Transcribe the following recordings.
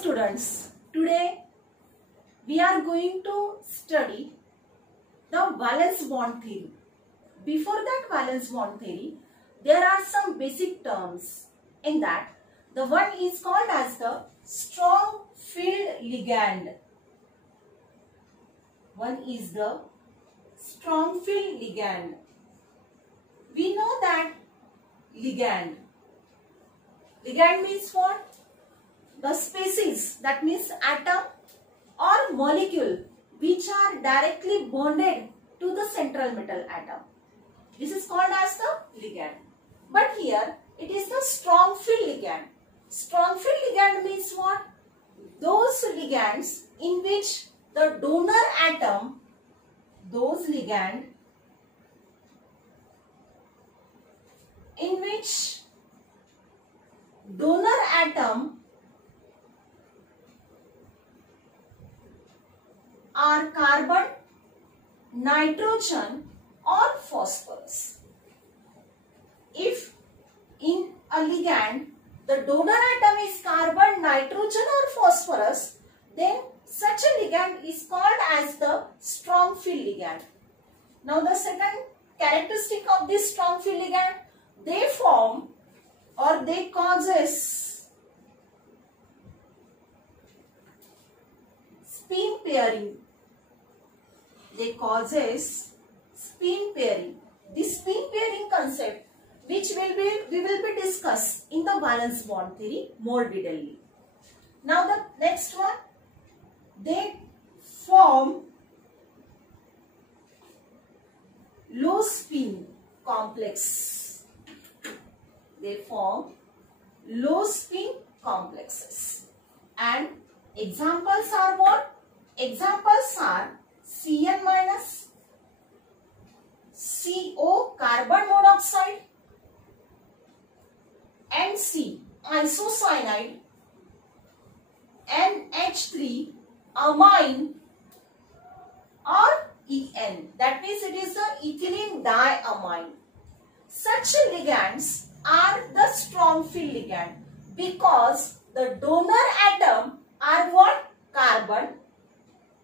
students, today we are going to study the valence bond theory. Before that valence bond theory, there are some basic terms. In that, the one is called as the strong field ligand. One is the strong field ligand. We know that ligand means what? The species, that means atom or molecule which are directly bonded to the central metal atom. This is called as the ligand. But here it is the strong field ligand. Strong field ligand means what? Those ligands in which the donor atom, those ligand in which donor atom are carbon, nitrogen or phosphorus. If in a ligand the donor atom is carbon, nitrogen or phosphorus, then such a ligand is called as the strong field ligand. Now the second characteristic of this strong field ligand, they form or they causes spin pairing. They causes spin pairing. This spin pairing concept which we will be discussed in the valence bond theory more detailedly. Now the next one, they form low spin complex. They form low spin complexes. And examples are what? Examples are Cn minus, CO carbon monoxide, NC isocyanide, NH3 amine or En. That means it is the ethylene diamine. Such ligands are the strong field ligand because the donor atom are what? Carbon,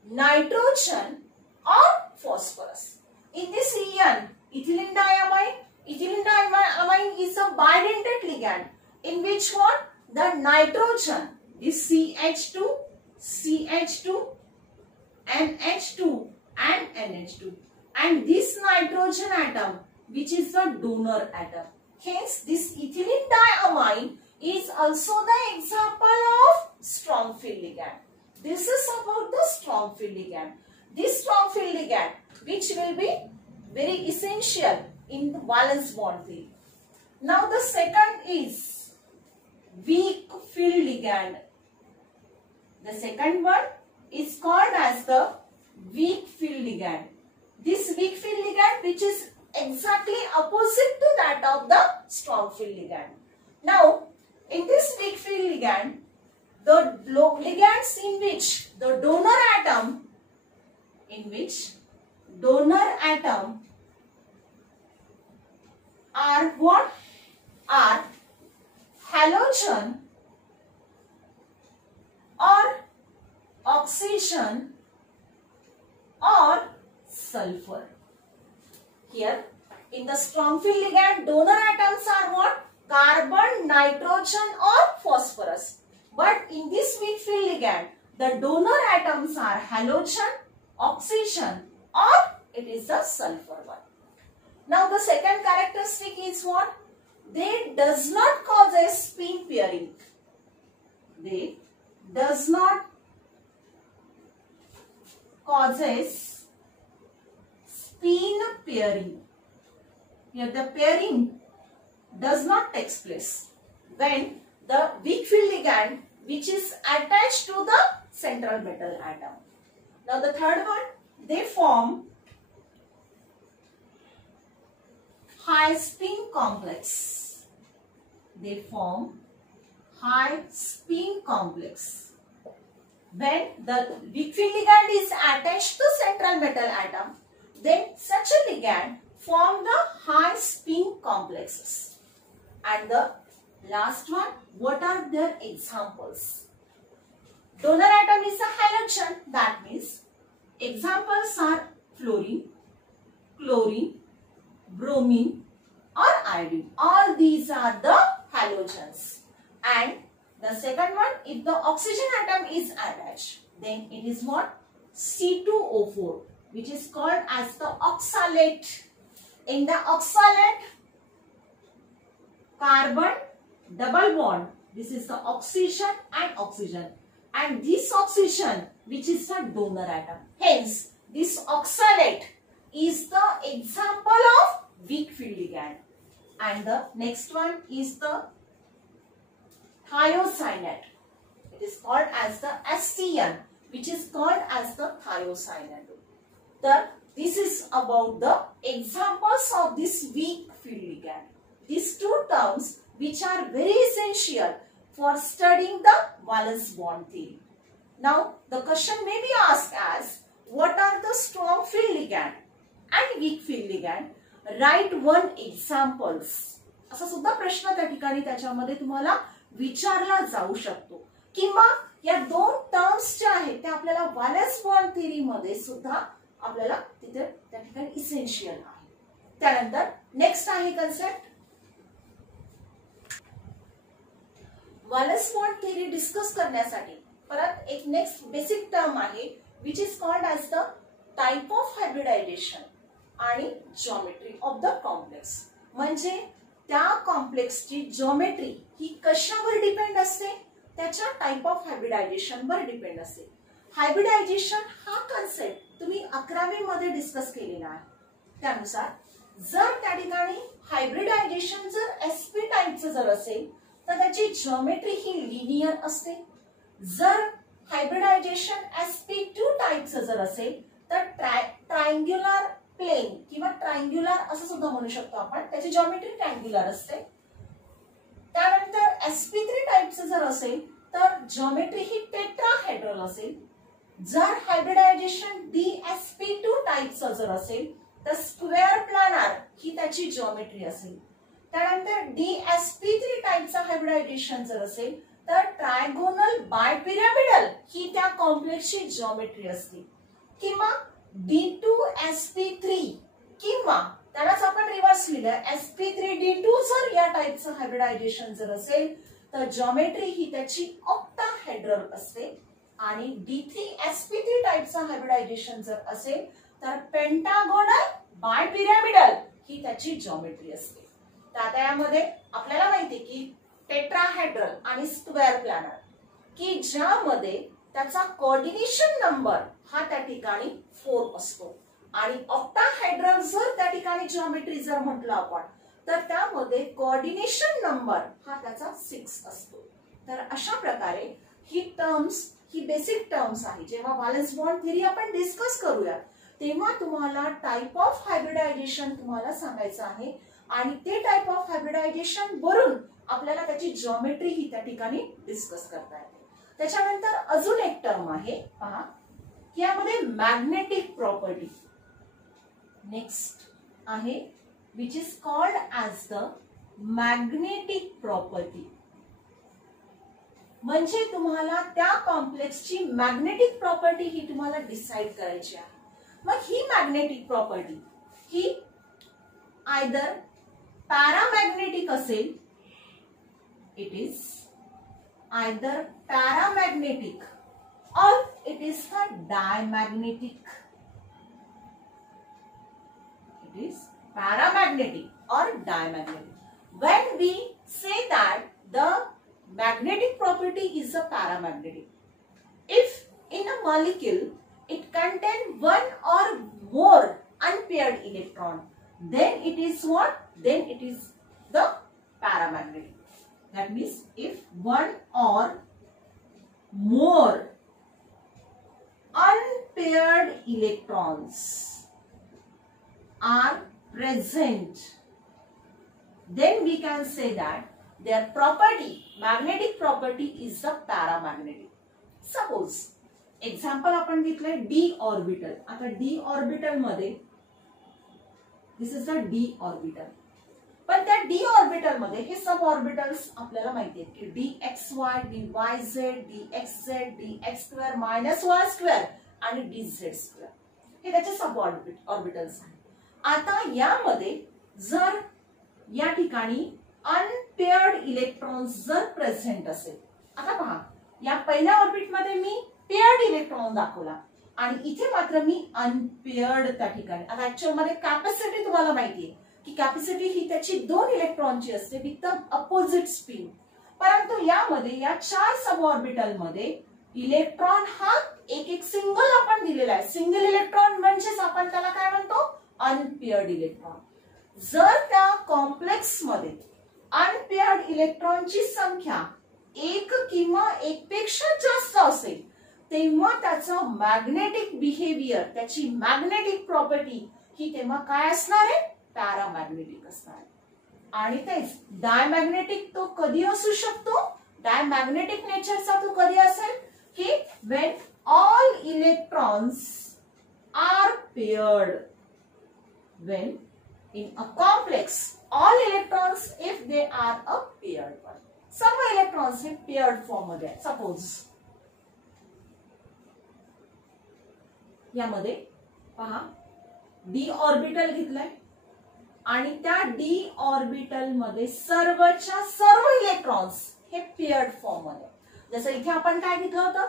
nitrogen or phosphorus. In this En, ethylene diamine is a bidentate ligand in which what? The nitrogen, this CH2, NH2 and NH2, and this nitrogen atom which is the donor atom. Hence this ethylene diamine is also the example of strong field ligand. This is about the strong field ligand. This strong field ligand which will be very essential in the valence bond theory. Now the second is weak field ligand. The second one is called as the weak field ligand. This weak field ligand which is exactly opposite to that of the strong field ligand. Now in this weak field ligand, the ligands in which the donor atom are what? Are halogen or oxygen or sulfur. Here in the strong field ligand, donor atoms are what? Carbon, nitrogen or phosphorus. But in this weak field ligand, the donor atoms are halogen, oxygen or it is the sulfur one. Now the second characteristic is what? They does not causes spin pairing. They does not causes spin pairing. Here the pairing does not take place when the weak field ligand which is attached to the central metal atom. Now the third one, they form high spin complex. They form high spin complex. When the weak field ligand is attached to central metal atom, then such a ligand form the high spin complexes. And the last one, what are their examples? Donor atom is a halogen. That means examples are fluorine, chlorine, bromine or iodine. All these are the halogens. And the second one, if the oxygen atom is attached, then it is what? C2O4, which is called as the oxalate. In the oxalate, carbon double bond. This is the oxygen and oxygen. And this oxygen, which is the donor atom. Hence, this oxalate is the example of weak field ligand. And the next one is the thiocyanate. It is called as the STN, which is called as the thiocyanate. This is about the examples of this weak field ligand. These two terms which are very essential for studying the valence bond theory. Now, the question may be asked as, what are the strong field ligand and weak field ligand? Write one examples. असा सुद्धा प्रश्न त्या ठिकाणी त्याच्यामध्ये तुम्हाला विचारला जाऊ शकतो. किंवा या दोन टर्म्स ज्या आहेत त्या आपल्याला व्हॅलेन्स बॉन्ड थेअरी मध्ये सुद्धा आपल्याला तिथे त्या ठिकाणी इसेन्शियल आहे. त्यानंतर नेक्स्ट आहे concept valence bond theory discuss करण्यासाठी परत एक नेक्स्ट बेसिक टर्म आहे which is called as the type of hybridisation आणि जॉमेट्री ऑफ द कॉम्प्लेक्स. म्हणजे त्या कॉम्प्लेक्सची जॉमेट्री ही कशावर डिपेंड असते? त्याच्या टाइप ऑफ हायब्रिडायझेशन वर डिपेंड असते. हायब्रिडायझेशन हा कन्सेप्ट तुम्ही 11वी मध्ये डिस्कस केलेला आहे. त्यानुसार जर त्या ठिकाणी हायब्रिडायझेशन जर sp टाइपचं जर असेल तर त्याची जॉमेट्री ही लिनियर असते. जर हायब्रिडायझेशन sp2 टाइपचं जर असेल तर ट्रायंग्युलर प्लेन किंवा ट्रायंग्युलर असं सुद्धा म्हणू शकतो आपण, त्याची जॉमेट्री ट्रायंग्युलर असते. त्यानंतर sp3 टाइपचं जर असेल तर जॉमेट्री ही टेट्राहेड्रल असेल. जर हायब्रिडायझेशन dsp2 टाइपचं जर असेल तर स्क्वेअर प्लॅनर ही त्याची जॉमेट्री असेल. त्यानंतर dsp3 टाइपचं हायब्रिडायझेशन जर असेल तर ट्रायगोनल बायपिरामिडल ही त्या कॉम्प्लेक्सची जॉमेट्री असते. किंवा d2sp3 किंवा त्यालाच आपण रिव्हर्स लिहिलं sp3d2 जर या टाइपचं हायब्रिडायझेशन जर असेल तर जॉमेट्री ही त्याची ऑक्टाहेड्रल असते. आणि d3sp3 टाइपचं हायब्रिडायझेशन जर असेल तर पेंटागोनल बायपिरामिडल ही त्याची जॉमेट्री असते. तर आता यामध्ये आपल्याला माहिती की टेट्राहेड्रल आणि स्क्वेअर प्लॅनर की ज्यामध्ये त्याचा कोऑर्डिनेशन नंबर हा त्या ठिकाणी 4 असतो आणि ऑक्टाहेड्रल जर त्या ठिकाणी जॉमेट्री जर म्हटलं आपण तर त्यामध्ये कोऑर्डिनेशन नंबर हा त्याचा 6 असतो. तर अशा प्रकारे ही टर्म्स ही बेसिक टर्म्स आहे. जेव्हा व्हॅलेन्स बॉन्ड थेअरी आपण डिस्कस करूया तेव्हा तुम्हाला टाइप ऑफ हायब्रिडायझेशन तुम्हाला सांगायचं आहे आणि ते टाइप ऑफ हायब्रिडायझेशन वरून आपल्याला त्याची जॉमेट्री ही त्या ठिकाणी डिस्कस करता येते. त्याच्यानंतर अजून एक टर्म आहे पहा, यामध्ये मॅग्नेटिक प्रॉपर्टी नेक्स्ट आहे which is called as the magnetic property. म्हणजे तुम्हाला त्या कॉम्प्लेक्सची मॅग्नेटिक प्रॉपर्टी ही तुम्हाला डिसाइड करायची आहे. मग ही मॅग्नेटिक प्रॉपर्टी ही आयदर पॅरामॅग्नेटिक असेल, it is either paramagnetic or it is the diamagnetic. It is paramagnetic or diamagnetic. When we say that the magnetic property is a paramagnetic, if in a molecule it contains one or more unpaired electron, then it is what? Then it is the paramagnetic. That means if one or more unpaired electrons are present, then we can say that their property, magnetic property, is the paramagnetic. Suppose example आपण घेतलंय d orbital. आता d orbital मध्ये this is the d orbital. पण त्या D orbital मध्ये हे sub orbitals आपल्याला माहिती आहेत की dxy, dyz, dxz, dx² minus y² आणि dz² हे त्याचे सब ऑर्बिटल्स आहेत. आता यामध्ये जर या ठिकाणी अनपेअर्ड इलेक्ट्रॉन्स जर प्रेझेंट असेल, आता पहा या पहिल्या ऑर्बिट मध्ये मी पेअर्ड इलेक्ट्रॉन दाखवला आणि इथे मात्र मी अनपेअर्ड त्या ठिकाणी. आता ऍक्च्युअल मध्ये कॅपॅसिटी तुम्हाला माहितीये की कॅपॅसिटी ही त्याची 2 इलेक्ट्रॉनची असते विथ द अपोजिट स्पिन. परंतु यामध्ये या 4 सब ऑर्बिटल मध्ये इलेक्ट्रॉन हा एक एक सिंगल आपण दिलेला आहे. सिंगल इलेक्ट्रॉन म्हणजेच आपण त्याला काय म्हणतो, अनपेअर्ड इलेक्ट्रॉन. जर त्या कॉम्प्लेक्स मध्ये अनपेअर्ड इलेक्ट्रॉनची संख्या 1 किंवा 1 पेक्षा जास्त असेल तेव्हा त्याचं मॅग्नेटिक बिहेवियर, त्याची मॅग्नेटिक प्रॉपर्टी ही तेव्हा काय असणार आहे, पॅरामॅग्नेटिक असणार आहे. आणि तेच डायमॅग्नेटिक तो कधी असू शकतो, डायमॅग्नेटिक नेचरचा तो कधी असेल की when all electrons are paired. When in a complex all electrons if they are a paired one. सर्व इलेक्ट्रॉन्स हे पेअर्ड फॉर्म मध्ये आहेत. सपोज यामध्ये पहा डी ऑर्बिटल घेतलाय आणि त्या डी ऑर्बिटल मध्ये सर्वच्या सर्व इलेक्ट्रॉन्स हे पेअर्ड फॉर्म मध्ये. जसं इथे आपण काय घेतलं होतं,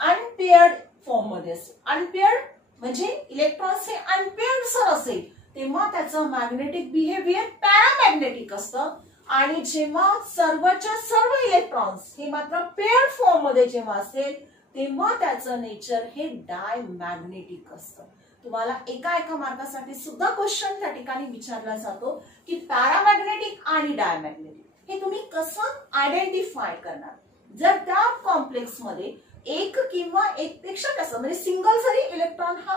अनपेअर्ड फॉर्म मध्ये असेल. अनपेअर्ड म्हणजे इलेक्ट्रॉन्स हे अनपेअर्ड सर असेल तेव्हा त्याचं मॅग्नेटिक बिहेवियर पॅरामॅग्नेटिक असतं. आणि जेव्हा सर्वच्या सर्व इलेक्ट्रॉन्स हे मात्र पेअर्ड फॉर्म मध्ये जेव्हा असेल तेव्हा त्याचं नेचर हे डायमॅग्नेटिक असतं. तुम्हाला एका मार्कासाठी सुद्धा क्वेश्चन त्या ठिकाणी विचारला जातो की पॅरामॅग्नेटिक आणि डायमॅग्नेटिक हे तुम्ही कसं आयडेंटिफाय करणार. जर त्या कॉम्प्लेक्स मध्ये 1 किंवा 1 पेक्षा जास्त म्हणजे सिंगल जरी इलेक्ट्रॉन हा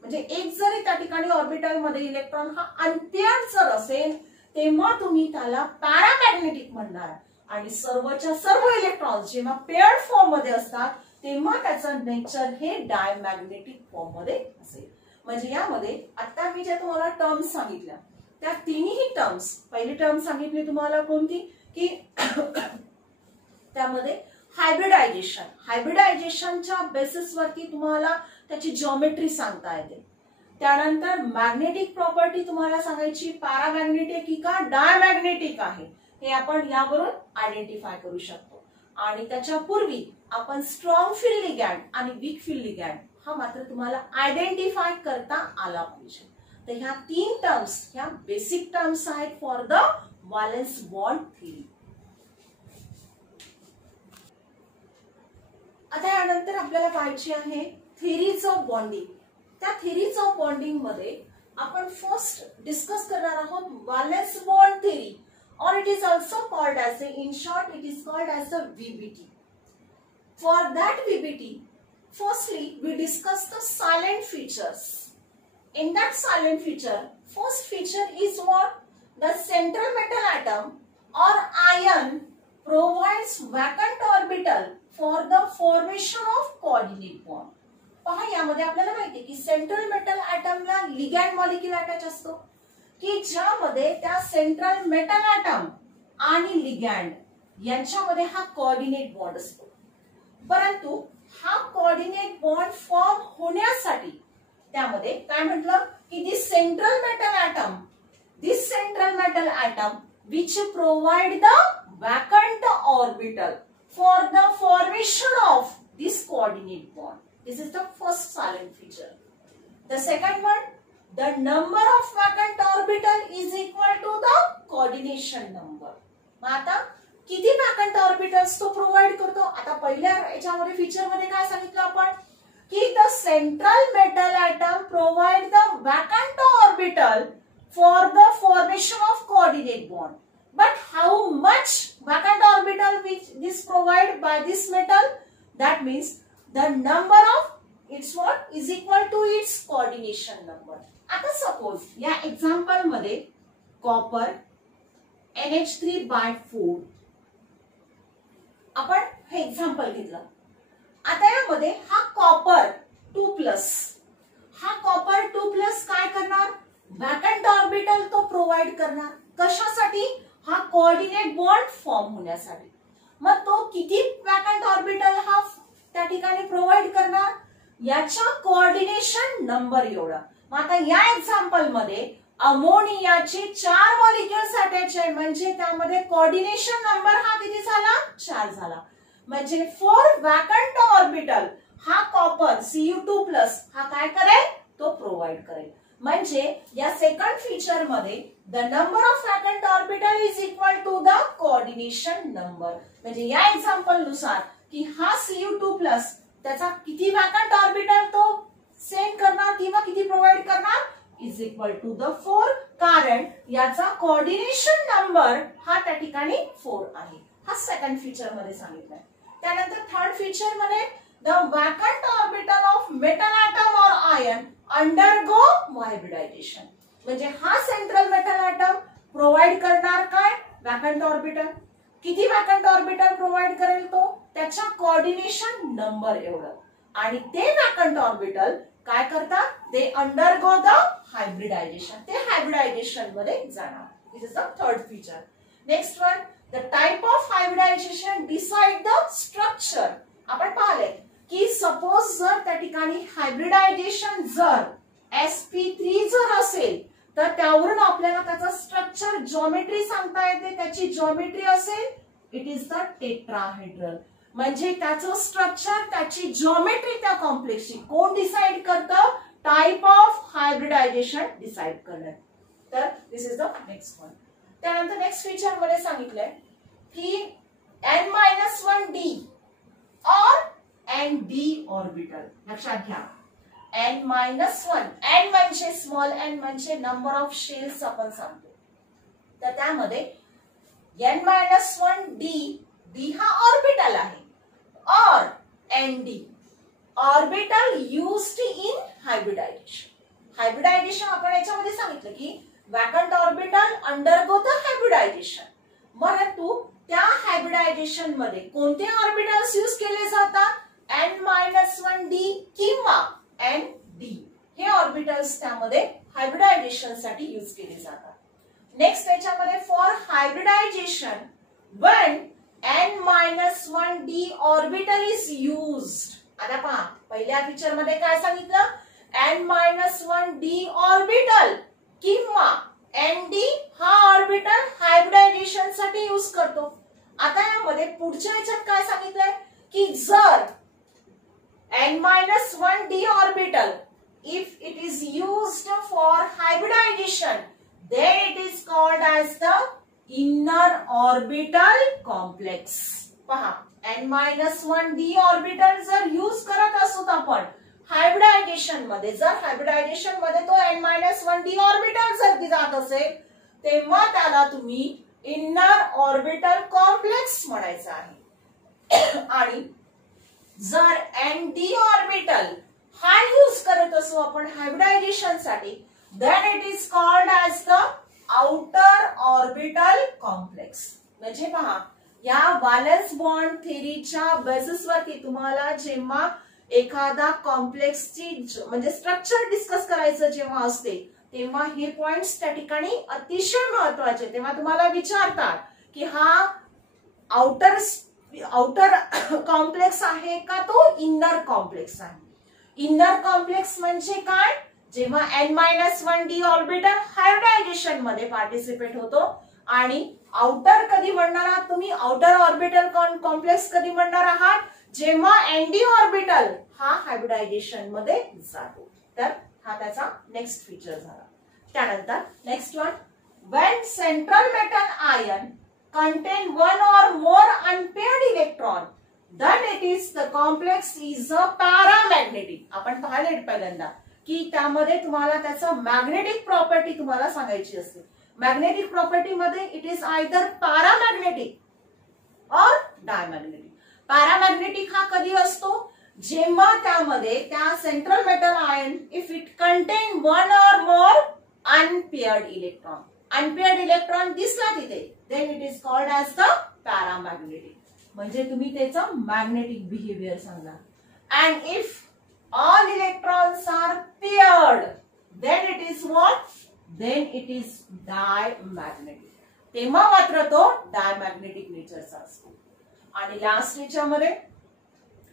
म्हणजे एक जरी त्या ठिकाणी ऑर्बिटल मध्ये इलेक्ट्रॉन हा अनपेअर्ड जर असेल तेव्हा तुम्ही त्याला पॅरामॅग्नेटिक म्हणणार. आणि सर्वच्या सर्व इलेक्ट्रॉन्स जेव्हा पेअर्ड फॉर्म मध्ये असतात तेव्हा त्याचं नेचर हे डायमॅग्नेटिक फॉर्म मध्ये असेल. म्हणजे यामध्ये आता मी ज्या तुम्हाला टर्म्स सांगितल्या त्या तिन्ही टर्म्स, पहिली टर्म सांगितली तुम्हाला कोणती की त्यामध्ये हायब्रिडायझेशनच्या बेसिसवरती तुम्हाला त्याची जिओमेट्री सांगता येते. त्यानंतर मॅग्नेटिक प्रॉपर्टी तुम्हाला सांगायची पॅरामॅग्नेटिक का डायमॅग्नेटिक आहे हे आपण यावरून आयडेंटिफाय करू शकतो. आणि त्याच्या पूर्वी आपण स्ट्रॉंग फील्ड लिगॅंड आणि वीक फील्ड लिगॅंड हा मात्र तुम्हाला आयडेंटिफाय करता आला पाहिजे. तर ह्या 3 टर्म्स ह्या बेसिक टर्म्स आहेत for the valence bond theory. आता यानंतर आपल्याला पाहायची आहे थेरीज ऑफ बॉन्डिंग. त्या थेरीज ऑफ बॉन्डिंग मध्ये आपण फर्स्ट डिस्कस करणार आहोत valence bond theory or it is also called as in short it is called as the VBT. For that VBT, firstly we discuss the silent features. In that silent feature, first feature is what? The central metal atom or ion provides vacant orbital for the formation of coordinate bond. पहा यामध्ये आपल्याला माहिती आहे की central metal ॲटमला ligand molecule attach असतो की ज्यामध्ये त्या सेंट्रल मेटल ॲटम आणि लिगॅंड यांच्यामध्ये हा कोऑर्डिनेट बॉन्ड असतो. परंतु हा कोऑर्डिनेट बॉन्ड फॉर्म होण्यासाठी त्यामध्ये काय म्हटलं की this central metal atom which provide the vacant orbital for the formation of this coordinate bond. This is the first silent feature. The second one, the number of vacant orbital is equal to the coordination number. मग आता किती vacant orbitals तो provide करतो. आता पहिल्या याच्यामध्ये feature मध्ये काय सांगितलं आपण की the central metal atom provide the vacant orbital for the formation of coordinate bond. But how much vacant orbital which this provide by this metal, that means the number of its what is equal to its coordination number. आता suppose या example मध्ये copper NH3/4 आपण हे example घेतलं. आता यामध्ये हा copper 2+ काय करणार, वॅकंट ऑर्बिटल तो प्रोव्हाइड करणार. कशासाठी? हा कोऑर्डिनेट बॉन्ड फॉर्म होण्यासाठी. मग तो किती वॅकंट ऑर्बिटल हा त्या ठिकाणी प्रोव्हाइड करणार? याच्या कोऑर्डिनेशन नंबर एवढा. मग आता या एक्झाम्पल मध्ये अमोनियाचे 4 मॉलिक्युल्स अटॅच आहे, म्हणजे त्यामध्ये कोऑर्डिनेशन नंबर हा किती झाला? 4 झाला. म्हणजे 4 वॅकंट ऑर्बिटल हा कॉपर Cu2+ हा काय करेल? तो प्रोव्हाइड करेल. म्हणजे या सेकंड फीचर मध्ये the number of vacant orbital is equal to the coordination number. म्हणजे या एक्झाम्पल नुसार की हा Cu2+ त्याचा किती वॅकंट ऑर्बिटल तो सेंड करणार किंवा किती प्रोव्हाइड करणार? इज इक्वल टू द 4, कारण याचा कोऑर्डिनेशन नंबर हा त्या ठिकाणी 4 आहे. हा सेकंड फीचर मध्ये सांगितलाय. त्यानंतर थर्ड फीचर मध्ये the vacant orbital of metal atom और आयन अंडरगो हायब्रिडायझेशन. म्हणजे हा सेंट्रल मेटल एटम प्रोव्हाइड करणार काय? Vacant orbital. किती वॅकंट ऑर्बिटल प्रोव्हाइड करेल तो? त्याच्या कोऑर्डिनेशन नंबर एवढं. आणि ते वॅकंट ऑर्बिटल काय करतात? ते अंडरगो द हायब्रिडायझेशन. ते हायब्रिडायझेशन मध्ये जाणार. This is the third feature. Next one, the type of hybridization decide the structure. आपण पाहिले की सपोज जर त्या ठिकाणी हायब्रिडायझेशन जर sp3 जर असेल तर त्यावरून आपल्याला त्याचा स्ट्रक्चर जॉमेट्री सांगता येते. त्याची जॉमेट्री असेल इट इज द टेट्राहेड्रल. म्हणजे त्याचं स्ट्रक्चर, त्याची जॉमेट्री त्या कॉम्प्लेक्सची कोण डिसाइड करतं? टाइप ऑफ हायब्रिडायझेशन डिसाइड करणार. तर this is the next one. त्यानंतर नेक्स्ट फीचर मध्ये सांगितलंय की n-1d और nd ऑर्बिटल. लक्षात घ्या, n-1, n म्हणजे स्मॉल n म्हणजे नंबर ऑफ शेल्स आपण सांगतो. तर त्यामध्ये n-1d, d हा ऑर्बिटल आहे, और nd orbital used in hybridisation. Hybridisation आपण याच्यामध्ये सांगितलं की vacant orbital undergo the hybridisation. परंतु त्या हायब्रिडायझेशन मध्ये कोणते ऑर्बिटल्स यूज केले जातात? n-1d किंवा nd हे ऑर्बिटल्स त्यामध्ये हायब्रिडायझेशन साठी यूज केले जातात. नेक्स्ट त्याच्यामध्ये for hybridisation when n-1d orbital is used. आता पहा, पहिल्या फीचर मध्ये काय सांगितलं? n-1d ऑर्बिटल किंवा nd हा ऑर्बिटल हायब्रिडायझेशन साठी यूज करतो. आता यामध्ये पुढच्या ह्याच्यात काय सांगितलंय की जर n-1d orbital if it is used for hybridization then it is called as the inner orbital complex. पहा, n-1d ऑर्बिटल जर यूज करत असू आपण हायब्रिडायझेशन मध्ये, जर हायब्रिडायझेशन मध्ये तो n-1d ऑर्बिटल जर जात असेल तेव्हा त्याला तुम्ही इनर ऑर्बिटल कॉम्प्लेक्स म्हणायचं आहे. आणि जर nd ऑर्बिटल हा यूज करत असू आपण हायब्रिडायझेशन साठी then it is called as the outer orbital complex. म्हणजे पहा, या व्हॅलेन्स बॉन्ड थेरीच्या बेसिस वरती तुम्हाला जेव्हा एखादा कॉम्प्लेक्सची म्हणजे स्ट्रक्चर डिस्कस करायचं जेव्हा असते तेव्हा हे पॉइंट्स त्या ठिकाणी अतिशय महत्वाचे. तेव्हा तुम्हाला विचारतात की हा आउटर कॉम्प्लेक्स आहे का तो इनर कॉम्प्लेक्स आहे? इनर कॉम्प्लेक्स म्हणजे काय? जेव्हा n-1d ऑर्बिटल हायब्रिडायझेशन मध्ये पार्टिसिपेट होतो. आणि आउटर कधी म्हणणार आहात तुम्ही? आउटर ऑर्बिटल कॉम्प्लेक्स कधी म्हणणार आहात? जेव्हा nd ऑर्बिटल हा हायब्रिडायझेशन मध्ये जातो. तर हा त्याचा नेक्स्ट फीचर झाला. त्यानंतर next one, when central metal ion contain one or more unpaired electron then it is the complex is a paramagnetic. आपण पाहिले पहिल्यांदा की त्यामध्ये तुम्हाला त्याचा मॅग्नेटिक प्रॉपर्टी तुम्हाला सांगायची असते. मॅग्नेटिक प्रॉपर्टी मध्ये इट इज आयदर पॅरामॅग्नेटिक और डायमॅग्नेटिक. पॅरामॅग्नेटिक हा कधी असतो? जेव्हा त्यामध्ये त्या central metal ion if it content one और मोर अनपेअर्ड इलेक्ट्रॉन. अनपेअर्ड इलेक्ट्रॉन दिसला तिथे then it is called as the paramagnetic. म्हणजे तुम्ही त्याचं मॅग्नेटिक बिहेवियर सांगा. and if all electrons are paired then it is what? then it is diamagnetic. तेव्हा मात्र तो डायमॅग्नेटिक नेचरचा असतो. आणि लास्ट याच्यामध्ये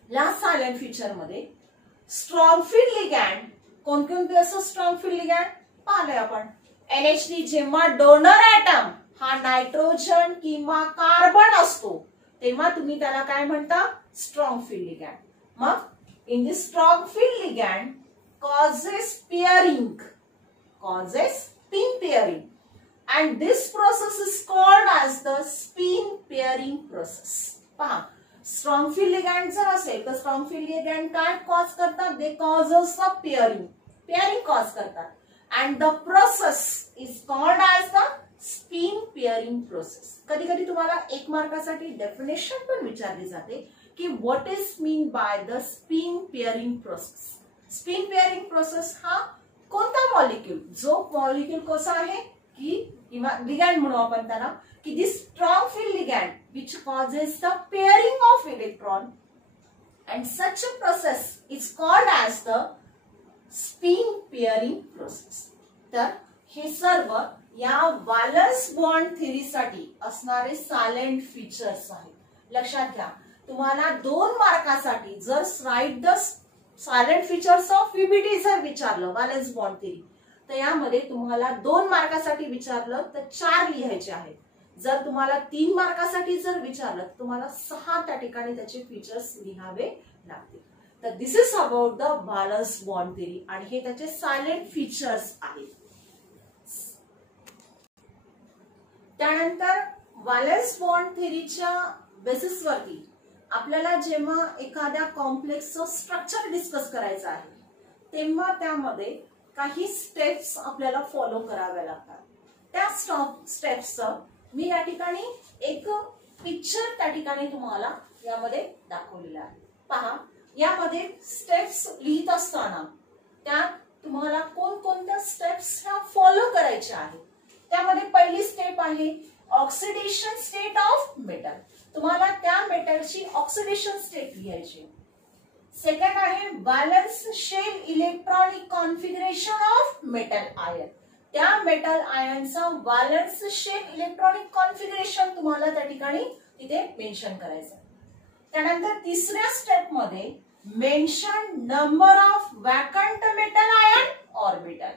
लास्ट सायलेंट फीचर मध्ये स्ट्रॉंग फील्ड लिगॅंड कोणकोणते असं स्ट्रॉंग फील्ड लिगॅंड पाहिले आपण. NH3 जेव्हा डोनर ऍटम हा नायट्रोजन किंवा कार्बन असतो तेव्हा तुम्ही त्याला काय म्हणता स्ट्रॉंग फील्ड लिगॅंड. मग in this strong field ligand causes spin pairing and this process is called as the spin pairing process. पहा स्ट्रॉंग फील्ड लिगॅंड जर असेल तर स्ट्रॉंग फील्ड लिगॅंड काय कॉज करतात, दे कॉजेस द पेअरिंग कॉज करतात and the process is called as the spin pairing process. कधी कधी तुम्हाला 1 मार्कासाठी डेफिनेशन पण विचारली जाते की what is mean by the spin pairing process. Spin pairing process हा कोणता मॉलिक्यूल, जो मॉलिक्यूल कसा आहे की किंवा लिगॅंड म्हणू आपण त्याला, की this strong field ligand which causes the pairing of electron and such a process is called as the spin pairing process. तर हे सर्व या व्हॅलन्स बॉन्ड थेअरीसाठी असणारे सायलेंट फीचर्स आहेत. लक्षात घ्या, तुम्हाला 2 मार्कासाठी जर write the silent features of VBT जर विचारलं व्हॅलन्स बॉन्ड थेअरी तर यामध्ये तुम्हाला 2 मार्कासाठी विचारलं तर 4 लिहायचे आहेत. जर तुम्हाला 3 मार्कासाठी जर विचारलं तर तुम्हाला 6 त्या ठिकाणी त्याचे फीचर्स लिहावे लागतील. तर this is about the valence bond theory आणि हे त्याचे सायलेंट फीचर्स आहेत. त्यानंतर व्हॅलन्स बॉन्ड थेअरीच्या बेसिसवरती आपल्याला जेव्हा एखाद्या कॉम्प्लेक्सचं स्ट्रक्चर डिस्कस करायचं आहे तेव्हा त्यामध्ये काही स्टेप्स आपल्याला फॉलो कराव्या लागतात. त्या स्टेप्सचं मी या ठिकाणी एक पिक्चर त्या ठिकाणी तुम्हाला यामध्ये दाखवलेलं आहे. पहा, यामध्ये स्टेप्स लिहित असताना त्यात तुम्हाला कोणकोणत्या स्टेप्स ह्या फॉलो करायच्या आहेत. त्यामध्ये पहिली स्टेप आहे ऑक्सिडेशन स्टेट ऑफ मेटल. तुम्हाला त्या मेटलची ऑक्सिडेशन स्टेट लिहायची. सेकंड आहे valence shell electronic configuration of metal ion. त्या मेटल आयनचा व्हॅलन्स शेल इलेक्ट्रॉनिक कॉन्फिगरेशन तुम्हाला त्या ठिकाणी तिथे मेन्शन करायचं. त्यानंतर तिसऱ्या स्टेप मध्ये mention number of vacant metal ion orbital.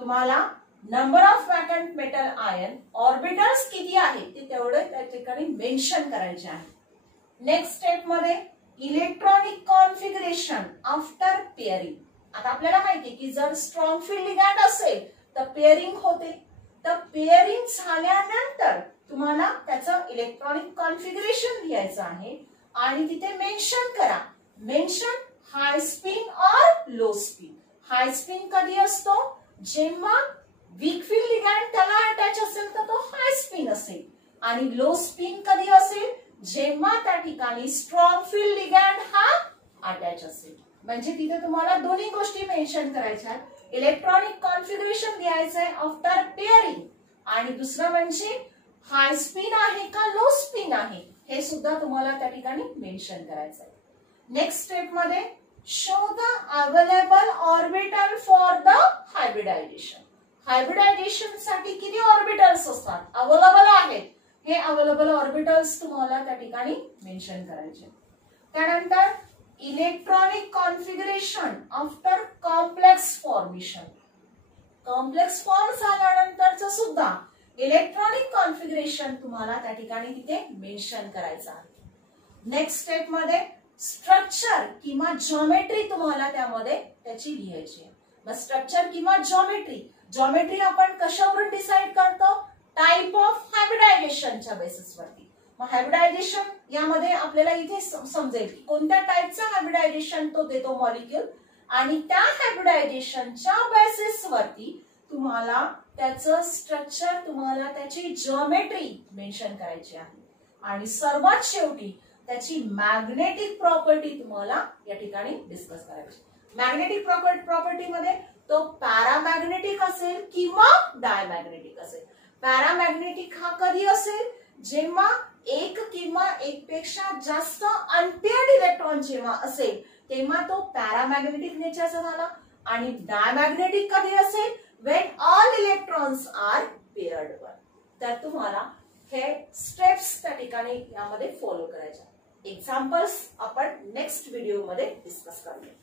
तुम्हाला number of vacant metal ion orbitals किती आहेत ते तेवढे त्या ठिकाणी मेन्शन करायचे आहे. नेक्स्ट स्टेप मध्ये इलेक्ट्रॉनिक कॉन्फिगरेशन आफ्टर पेअरिंग. आता आपल्याला माहिती आहे की जर स्ट्रॉंग फील्ड लिगॅंड असेल तर पेअरिंग होते. तर पेअरिंग झाल्यानंतर तुम्हाला त्याचं इलेक्ट्रॉनिक कॉन्फिगरेशन लिहायचं आहे आणि तिथे मेन्शन करा. मेन्शन हाय स्पिन और लो स्पिन. हाय स्पिन कधी असतो, जेव्हा वीक फील्ड लिगॅंड त्याला अटॅच असेल तर तो हाय स्पिन असेल. आणि लो स्पिन कधी असेल, जेव्हा त्या ठिकाणी स्ट्रॉंग फील्ड लिगॅंड हा अटॅच असेल. म्हणजे तिथे तुम्हाला दोन्ही गोष्टी मेन्शन करायच्या आहेत. इलेक्ट्रॉनिक कॉन्फिगरेशन लिहायचं आहे आफ्टर पेअरिंग आणि दुसरं म्हणजे हाय स्पिन आहे का लो स्पिन आहे हे सुद्धा तुम्हाला त्या ठिकाणी मेन्शन करायचं आहे. नेक्स्ट स्टेप मध्ये show the available orbital for the hybridisation. Hybridisation साठी किती ऑर्बिटल्स असतात अवेलेबल आहेत हे अवेलेबल ऑर्बिटल्स तुम्हाला त्या ठिकाणी मेन्शन करायचे. त्यानंतर electronic configuration after complex formation. Complex form झाल्यानंतरच सुद्धा इलेक्ट्रॉनिक कॉन्फिगरेशन तुम्हाला त्या ठिकाणी तिथे मेन्शन करायचं आहे. नेक्स्ट स्टेप मध्ये स्ट्रक्चर किंवा जॉमेट्री तुम्हाला त्यामध्ये त्याची लिहायची आहे. मग स्ट्रक्चर किंवा जॉमेट्री आपण कशावरून डिसाइड करतो, टाइप ऑफ हायब्रिडायझेशनच्या बेसिसवरती. मग हायब्रिडायझेशन यामध्ये आपल्याला इथे समजेल की कोणत्या टाइपचा हायब्रिडायझेशन तो देतो मॉलिक्यूल आणि त्या हायब्रिडायझेशनच्या बेसिसवरती तुम्हाला त्याचं स्ट्रक्चर, तुम्हाला त्याची जॉमेट्री मेन्शन करायची आहे. आणि सर्वात शेवटी त्याची मॅग्नेटिक प्रॉपर्टी तुम्हाला या ठिकाणी डिस्कस करायची. मॅग्नेटिक प्रॉपर्टी मध्ये तो पॅरामॅग्नेटिक असेल किंवा डायमॅग्नेटिक असेल. पॅरामॅग्नेटिक हा कधी असेल, जेव्हा एक किंवा एक पेक्षा जास्त अनपेअर्ड इलेक्ट्रॉन जेव्हा असेल तेव्हा तो पॅरामॅग्नेटिक नेचरचा झाला. आणि डायमॅग्नेटिक कधी असेल, when all electrons are paired one. तर तुम्हाला हे स्टेप्स त्या ठिकाणी यामध्ये फॉलो करायच्या. एक्झाम्पल्स आपण नेक्स्ट व्हिडिओ मध्ये डिस्कस करूया.